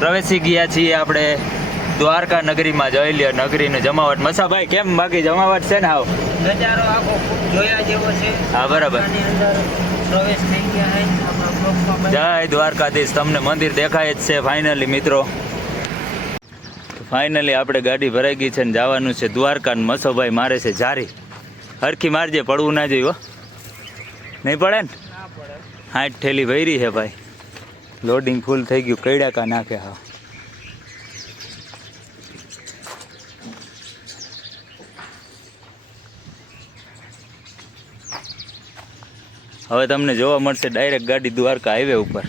પ્રવેશી ગયા છીએ આપણે દ્વારકા નગરીમાં. જોઈ લ્યો નગરીનું જમાવટ. મસાભાઈ કેમ બાકી જમાવટ છે ને? હાવ નજારો આખો ખૂબ જોયા જેવો છે. હા બરાબર. આની અંદર પ્રવેશ થઈ ગયા છે આપણા બ્લોકમાં. જય દ્વારકાધીશ. તમને મંદિર દેખાય જ છે ફાઇનલી મિત્રો. ફાઇનલી આપણે ગાડી ભરાઈ ગઈ છે ને જવાનું છે દ્વારકા. મસોભાઈ મારે છે જારી. હરખી મારજે, પડવું ના જોઈએ. નહીં પડે ને? 60 થેલી ભરી છે ભાઈ. લોડિંગ ફૂલ થઈ ગયું. કઈડા કા નાખે. હા હવે તમને જોવા મળશે ડાયરેક્ટ ગાડી દ્વારકા હાઈવે ઉપર.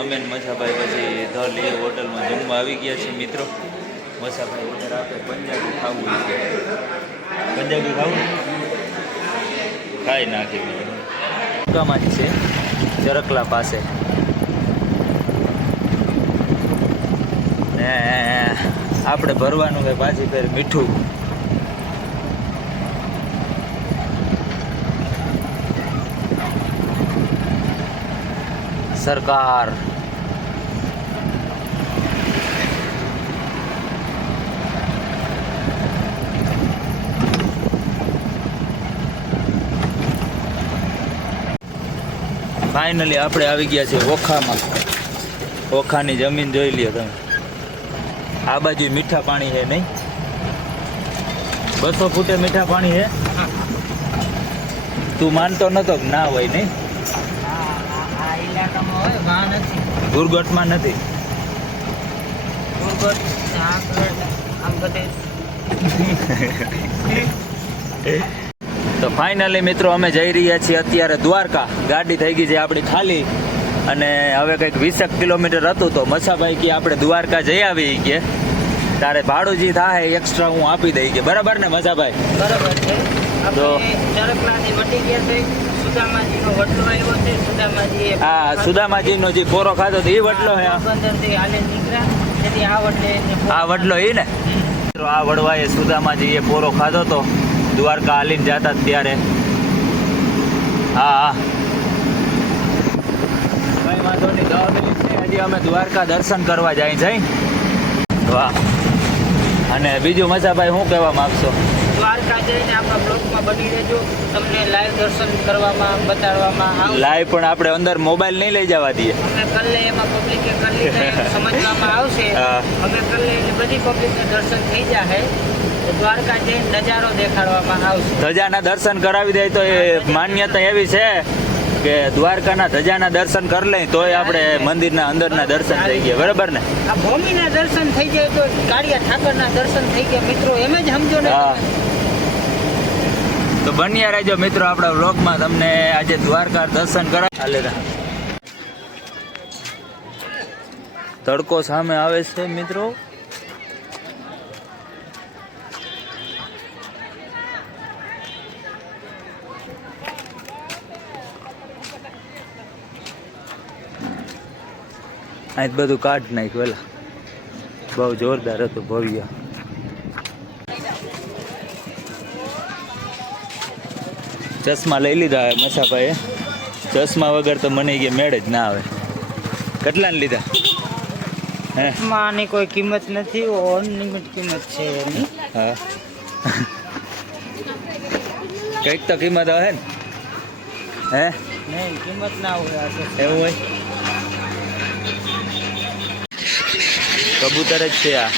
અમે મસાભાઈ પછી ધ લીએ હોટલમાં જમવા આવી ગયા છીએ મિત્રો. મસાભાઈ ઓર્ડર આપે પંજાબી ખાવું છે. પંજાબી ખાવું ખાઈ નાખી કામાં જ છે ચરકલા પાસે. ને આપણે ભરવાનું હોય પાછી ફેર મીઠું. સરકાર ફાઇનલી આપણે આવી ગયા છે ઓખામાં. ઓખાની જમીન જોઈ લ્યો તમે. આ બાજુ મીઠા પાણી છે નહીં? 200 ફૂટે મીઠા પાણી છે. તું માનતો નતો કે ના હોય નહીં? આ ઇલાકામાં હોય વાહ નથી. દુર્ગટમાં નથી. દુર્ગટ આમ બધે. તો ફાઇનલી મિત્રો અમે જઈ રહ્યા છીએ અત્યારે દ્વારકા. ગાડી થઈ ગઈ છે આપણી ખાલી અને હવે કંઈક 20 કિલોમીટર હતું તો મસાભાઈ કે આપણે દ્વારકા જઈ આવી કે તારે ભાડું જે થાય એક્સ્ટ્રા હું આપી દઈ કે. બરાબર ને મસાભાઈ? બરાબર છે. તો ચરકલાથી વટી ગયા છે. સુદામાજીનો વડલો આવ્યો છે. સુદામાજી હા સુદામાજીનો જે પોરો ખાધો તો એ વડલો હે. બંદરથી હાલે નીકળ્યા તેથી આ વડલે આ વડલો એ ને મિત્રો. આ વડવાએ સુદામાજી એ પોરો ખાધો તો દ્વારકા હાલીને જતા ત્યારે. હા કઈ વાંધો નહીં. 10 મિનિટ છે હજી અમે દ્વારકા દર્શન કરવા જાય છે. વાહ. અને બીજું મસાભાઈ શું કહેવા માંગશો? દ્વારકા જઈને આપણા બ્લોગમાં બની રહેજો. તમને લાઈવ દર્શન કરવામાં બતાડવામાં આવશે. લાઈવ પણ આપણે અંદર મોબાઈલ નહીં લઈ જવા દઈએ. અમે કલ્લે એમાં પબ્લિકે કરી લીધા સમજવામાં આવશે. અમે કલ્લે એટલે બધી પબ્લિકને દર્શન થઈ જશે. દ્વારકા જઈને નજારો દેખાડવામાં આવશે. ધજાના દર્શન કરાવી દે તો એ માન્યતા એવી છે કે દ્વારકાના ધજાના દર્શન કરી લઈ તોય આપણે મંદિરના અંદરના દર્શન થઈ ગયા. બરાબર ને? આ ભૂમિના દર્શન થઈ જાય તો કાળિયા ઠાકરના દર્શન થઈ ગયા મિત્રો. એમ જ સમજો ને. તો બન્યા રહેજો મિત્રો આપણા વ્લોગમાં. તમને આજે દ્વારકા દર્શન કરાવી. તડકો સામે આવે છે મિત્રો. અહીં બધું કાઢ નાખ્યું. પેલા બહુ જોરદાર હતું ભવ્ય. ચશ્મા લઈ લીધા મસાભાઈએ. ચશ્મા વગર તો મને કે મેળ જ ના આવે. કેટલાને લીધા? હે આની કોઈ કિંમત નથી. અનલિમિટેડ કિંમત છે એની. હા કંઈક તો કિંમત આવે ને? હે નહીં કિંમત ના હોય. એવું હોય? કબૂતર જ છે આ.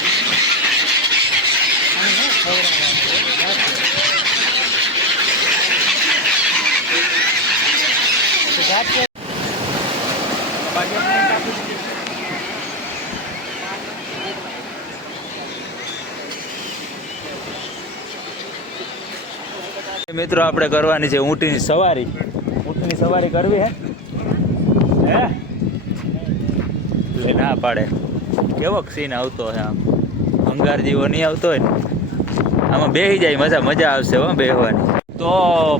મિત્રો આપણે કરવાની છે ઊંટની સવારી. ઊંટની સવારી કરવી હે? એટલે ના પાડે. કેવો સીન આવતો હોય આમ અંગાર જેવો નહીં આવતો હોય ને આમાં બેસી જાય મજા આવશે હો બેસવાની. તો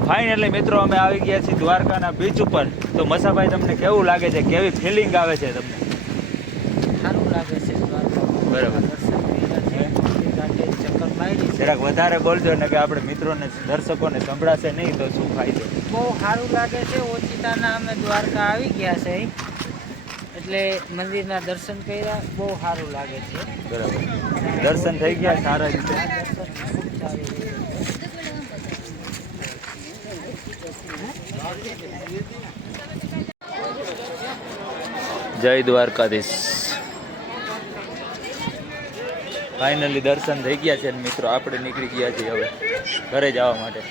ફાઇનલી મિત્રો અમે આવી ગયા છીએ દ્વારકાના બીચ ઉપર. તો મસાભાઈ તમને કેવું લાગે છે? કેવી ફિલિંગ આવે છે તમને? સારું લાગે છે દ્વારકામાં. બરાબર. દર્શન કર્યા છે, મંદિર ઘાટે ચક્કર મારી છે. જરાક વધારે બોલજો ને કે આપણે મિત્રોને દર્શકોને સંભળાશે નહીં તો શું ફાયદો. બહુ સારું લાગે છે. ઓચિતાના અમે દ્વારકા આવી ગયા છે એટલે મંદિરના દર્શન કર્યા, બહુ સારું લાગે છે. બરાબર. દર્શન થઈ ગયા સારા રીતે. આ દર્શન ખૂબ સારું છે. જય દ્વારકાધીશ. ફાઇનલી દર્શન થઈ ગયા છે ને મિત્રો, આપણે નીકળી ગયા છીએ હવે ઘરે જવા માટે.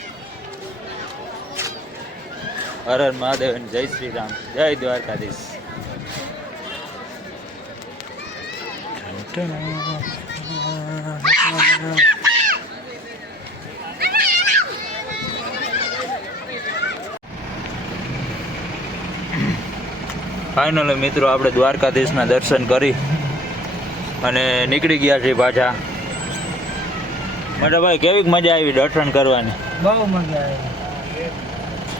હર હર મહાદેવ અને જય શ્રી રામ. જય દ્વારકાધીશ. ફાઇનલી મિત્રો આપણે દ્વારકાધીશના દર્શન કરી અને નીકળી ગયા છીએ પાછા. મોટાભાઈ કેવીક મજા આવી દર્શન કરવાની? બહુ મજા આવી.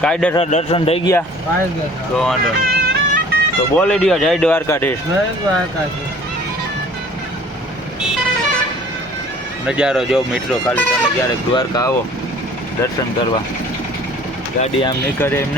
કાયદેસર દર્શન થઈ ગયા? આવી ગયા. તો વાંધો નહીં. તો બોલી દો જય દ્વારકાધીશ. જય દ્વારકાધીશ. નજારો જો મિત્રો, ખાલી તમે ક્યારેક દ્વારકા આવો દર્શન કરવા, ગાડી આમ નીકળે એમ